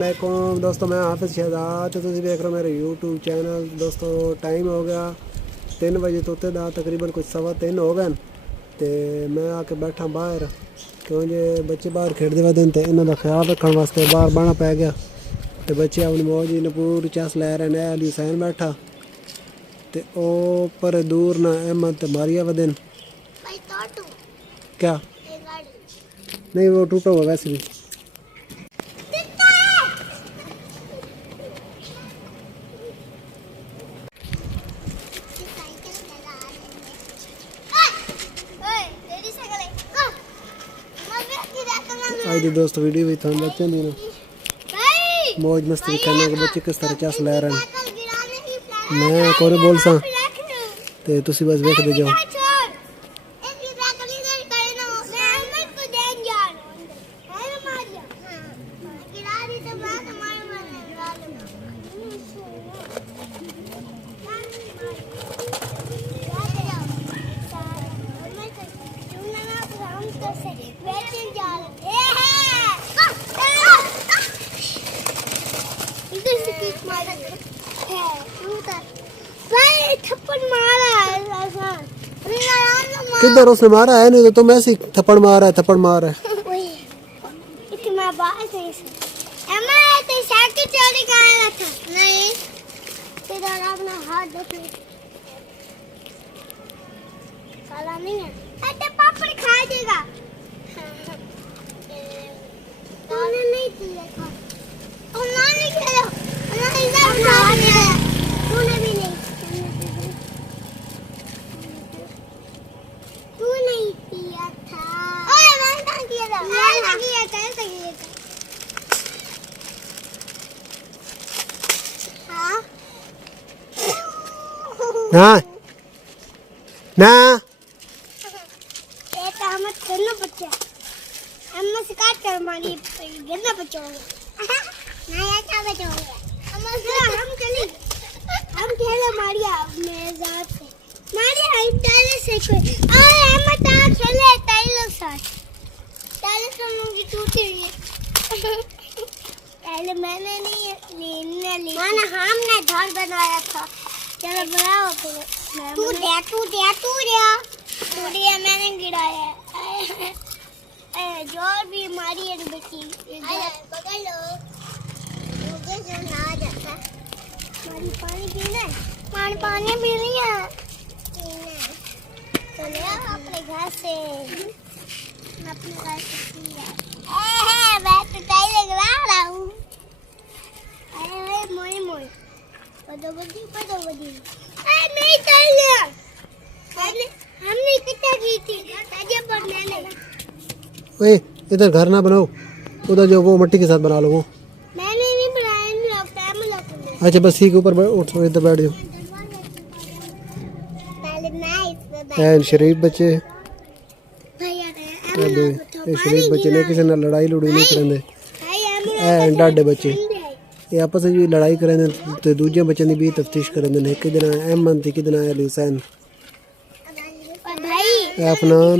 वालेकुम दोस्तों, मैं हाफिज़ शहजाद तो तुम देख रहे हो मेरे यूट्यूब चैनल। दोस्तों टाइम हो गया 3 बजे तो तकरीबन कुछ 3:15 हो गए तो मैं आके बैठा बाहर क्योंकि बच्चे बाहर खेलते हुए दिन तो इन्हों का ख्याल रखने वास्ते बाहर बहना पै गया। तो बच्चे अपनी मौज ने पूरी चस लै रहे हैं। अली हुसैन बैठा तो पर दूर ना अहमद तो मारिया वदन क्या नहीं वो टूटा हुआ वैसे भी। आज दोस्त वीडियो भी थाने बच्चे दी ना मौज मस्ती करने के बच्चे किस तरह चस लै रहे हैं। मैं कोरे बोल सा ते तुसी बस वेख दे जाओ। थप्पड़ मारा किधर उसने मारा है? नहीं तो तुम ऐसे थप्पड़ मार है थप्पड़ मार है। मैं बाहर से मैं तो साइकिल चोरी कर रहा था नहीं तेरा अपना हाथ देखो काला नहीं है अरे पापड़ खा देगा तूने नहीं किया था और नहीं किया तूने भी नहीं तू नहीं किया था ओए मैंने कहां किया था मैंने किया था ऐसे किया था हां ना ना ये तो हम करना बच्चा हम सिखा कर मारी गिरना बचाओगे नहीं अच्छा बचाओगे हम चली हम खेले मारिया मेरे साथ से मारिया हम टाइल से कोई अरे हम ता खेले टाइल साथ टाइल से टूटी हुई पहले मैंने नहीं मैंने हमने घर बनाया था चलो बनाओ तू दे मैंने गिराया जोर भी मारी है बेटी पकड़ लो मुझे जो ना जाता पानी पीना है पानी पीनी है चले अपने घर से अपने घर से मैं तो टाइल लगा रहा हूँ अरे मोई मोई पदो बदी नहीं टाइल हमने कितना की थी ताजे पर मैंने ओए इधर घर ना बनाओ, उधर जो वो मिट्टी के साथ बना लो वो। मैंने नहीं बनाया नहीं लगता है मुझे। अच्छा बस ठीक ऊपर उठ इधर बैठ जाओ। पहले मैं ए शरीफ बच्चे भैया ये शरीफ बच्चे ने किसी ने लड़ाई लुड़ी नहीं करेंगे। ए डाडे बच्चे ये आपस में लड़ाई करेंगे तो दूसरे बच्चे ने भी तफ्तीश करेंगे। एक दिन अहमद थी कितना अली हुसैन अफनान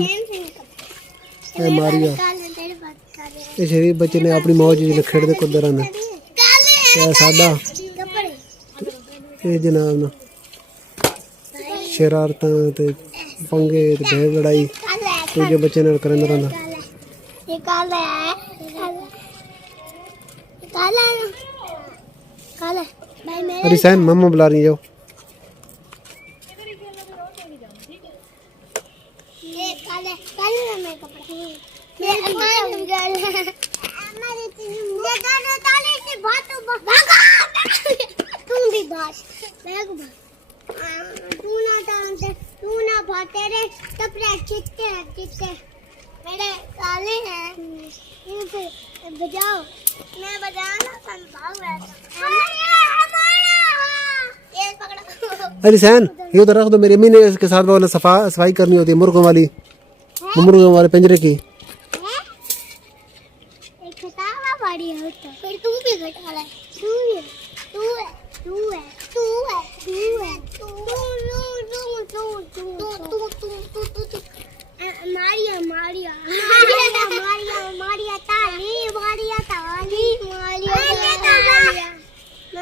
मारिया ये शरीफ बच्चे ने अपनी मौज ने खेड़ते कुद रहना सादा ये जनाब ना शरारत पंगे भेड़ लड़ाई दूजे बच्चे ने करते रहना। अरे सैन मम्मा बुला रही जाओ। तेरे कपड़े चिट्टे मेरे काले हैं बजाओ मैं बजाना अरे सैन ये तो रख दो, मेरी अम्मी ने इसके साथ वाला सफाई करनी होती है मुर्गों वाली पिंजरे की। फिर तू भी घटा ले मारिया मारिया मारिया मारिया ताली मारिया ताली मारिया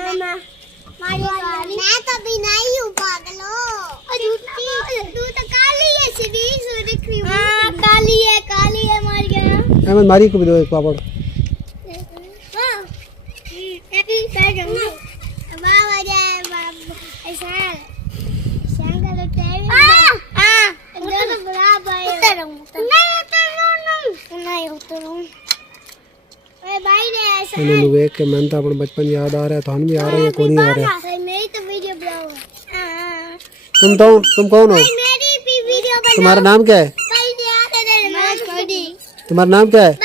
मैं तो बिनाई हूँ पागलो। तू तो काली है सीधी दिख रही। हाँ काली है मार गया। अहमद मारी को भी दो एक पापड़। इन्होंने देख के मन तो अपना बचपन याद आ रहा है, थान भी आ रहा है, कौन नहीं आ रहा है। तुम कौन हो? तुम्हारा नाम क्या है? तुम्हारा नाम क्या है?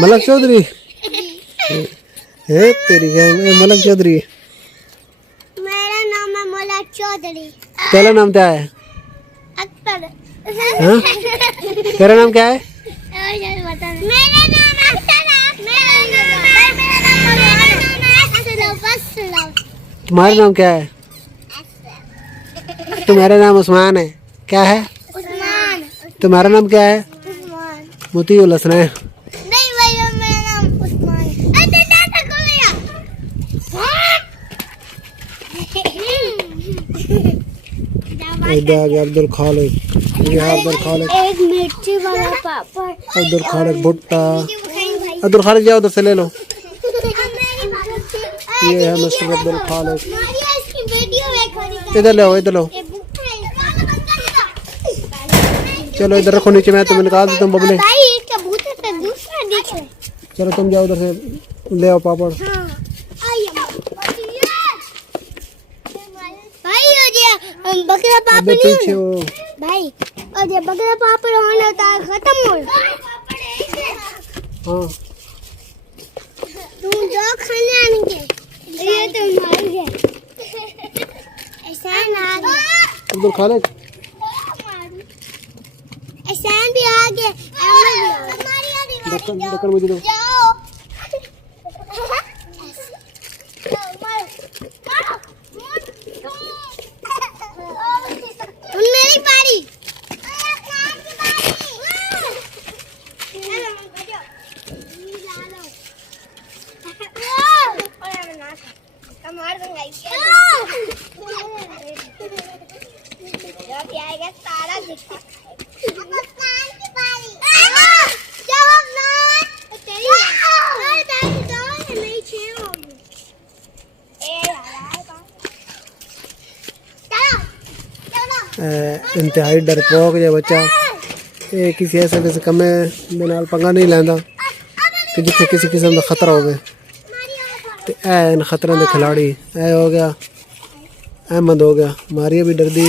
मलक चौधरी। है तेरी मलक चौधरी। मेरा नाम है मलक चौधरी। तेरा नाम क्या है? अकबर। हाँ? तेरा नाम क्या है? मेरा नाम तुम्हारा नाम क्या है? तुम्हारा नाम उस्मान है। क्या है? उस्मान। तुम्हारा नाम क्या है? उस्मान। मोतीउल हसन है। नहीं भैया मेरा नाम उस्मान है। अरे दादा को लिया। इधर आ गया अब्दुल खालिक। ये अब्दुल खालिक। एक मिर्ची वाला पापड़। अब्दुल खालिक भुट्टा। अब्दुल खालिक जाओ उधर से ले लो। ये है मिस्टर अब्दुल खालिक। इधर लो इधर लो। चलो इधर रखो नीचे, मैं तुम्हें निकाल देता हूँ बबले। चलो तुम जाओ उधर से ले आओ पापड़। बकरा पापड़ पीछे हो भाई। और ये बकरा पापड़ होने था खत्म हो। हाँ तुम जो खाने आएंगे ये तो मार गए। एहसान आ गया। अब्दुल खालिक एहसान भी आ गया। ढक्कन मुझे दो। मेरी बारी। मार दूंगा तारा दिखा। इंतहाई डरपोक जो बच्चा ये किसी ऐसे वैसे कमे दे नाल पंगा नहीं लैंदा कि जिथे किसी किस्म का खतरा होवे। ते ऐ इन खतरों के खिलाड़ी ऐ हो गया अहमद हो गया। मारिया भी डरदी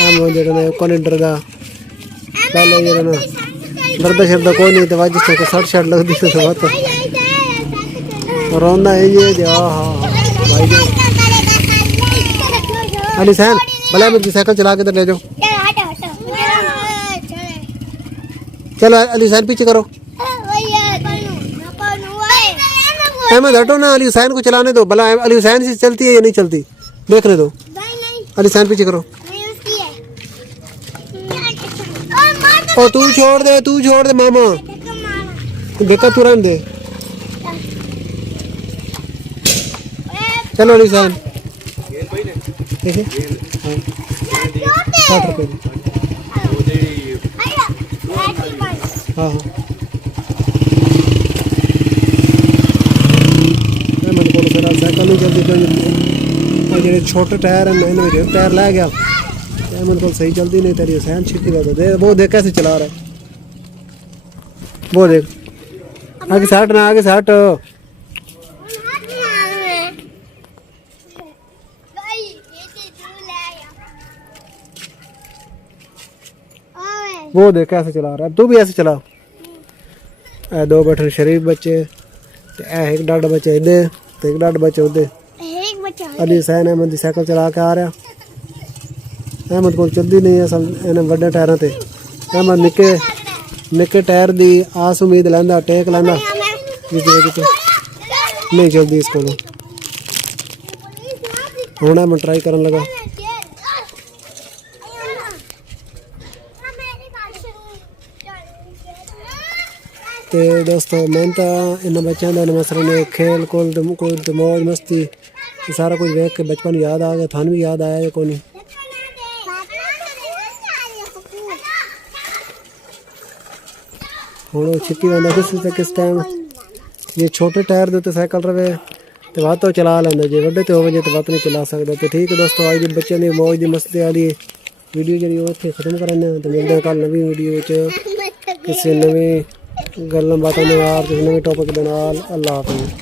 अहमद जेड़ा ने को नहीं डरदा। पहले जेड़ा ना डरदा शरदा कोई नहीं, तो वाजिस को सट शट लगदी तो बात रोंदा है ये जा। हां भाई अली सैन भले अहमद की साइकिल चला के इधर ले जाओ। चलो अली सैन पीछे करो। अहमद हटो ना, अली हुसैन को चलाने दो। भला अली हुसैन से चलती है या नहीं चलती देखने दो। अली हुसैन पीछे करो। ओ तू छोड़ दे मामा। देखा तू रहने दे। चलो अली हुसैन देखिए 60 रुपये की। हाँ हाँ मैंने बोला सर साइकिल नहीं चलती कोई जो छोटे टायर है मैंने जो टायर ला गया मैंने को सही चलती नहीं। तेरी हुसैन छिटी लगा दे। वो देख कैसे चला रहा है। वो देख आगे से हट ना, आगे से हट। वो देख कैसे चला रहा है। तू भी ऐसे चला। ए दो बैठे शरीफ बच्चे एक डाड बच्चे इधर तो एक डाड बच्चे उधर। अली हुसैन अहमद की साइकिल चला के आ रहा। अहमद को चलती नहीं है इन्हें बड़े टायरों से। अहमद निक्के टायर की आस उम्मीद लैंदा टेक लैंदा नहीं चलती इसको। हूँ अहमद ट्राई करन लगा। ਤੇ ਦੋਸਤੋ ਮੈਂ ਤਾਂ ਇਹਨਾਂ ਬੱਚਿਆਂ ਦਾ ਮਸਲਾ ਨੇ ਖੇਲ ਕੋਲ ਤੇ ਮौज ਮਸਤੀ ਇਹ ਸਾਰਾ ਕੁਝ ਵੇਖ ਕੇ ਬਚਪਨ ਯਾਦ ਆ ਗਿਆ। ਤੁਹਾਨੂੰ ਵੀ ਯਾਦ ਆਇਆ ਕੋਈ ਨਹੀਂ? ਹੁਣ ਛਿੱਕੀ ਵੰਦਾ ਕਿਸ ਟਾਈਮ ਜੇ ਛੋਟੇ ਟਾਇਰ ਦੇ ਉੱਤੇ ਸਾਈਕਲ ਰਵੇ ਤੇ ਵੱਧ ਤੋਂ ਚਲਾ ਲੈਂਦਾ, ਜੇ ਵੱਡੇ ਤੇ ਹੋਵੇ ਜੇ ਤਾਂ ਵੱਧ ਨਹੀਂ ਚਲਾ ਸਕਦਾ। ਤੇ ਠੀਕ ਹੈ ਦੋਸਤੋ, ਅੱਜ ਦੇ ਬੱਚਿਆਂ ਦੀ ਮौज ਦੀ ਮਸਤੀ ਵਾਲੀ ਵੀਡੀਓ ਜਿਹੜੀ ਉਹ ਇੱਥੇ ਖਤਮ ਕਰਨੇ ਤੇ ਮਿਲਦੇ ਹਾਂ ਕੱਲ ਨਵੀਂ ਵੀਡੀਓ ਵਿੱਚ ਕਿਸੇ ਨਵੀਂ ਗੱਲਾਂ ਬਾਤਾਂ ਦੇ ਨਾਲ, ਕਿਸੇ ਨਵੇਂ ਟੌਪਿਕ ਦੇ ਨਾਲ। ਅੱਲਾਹ ਹਾਫਿਜ਼।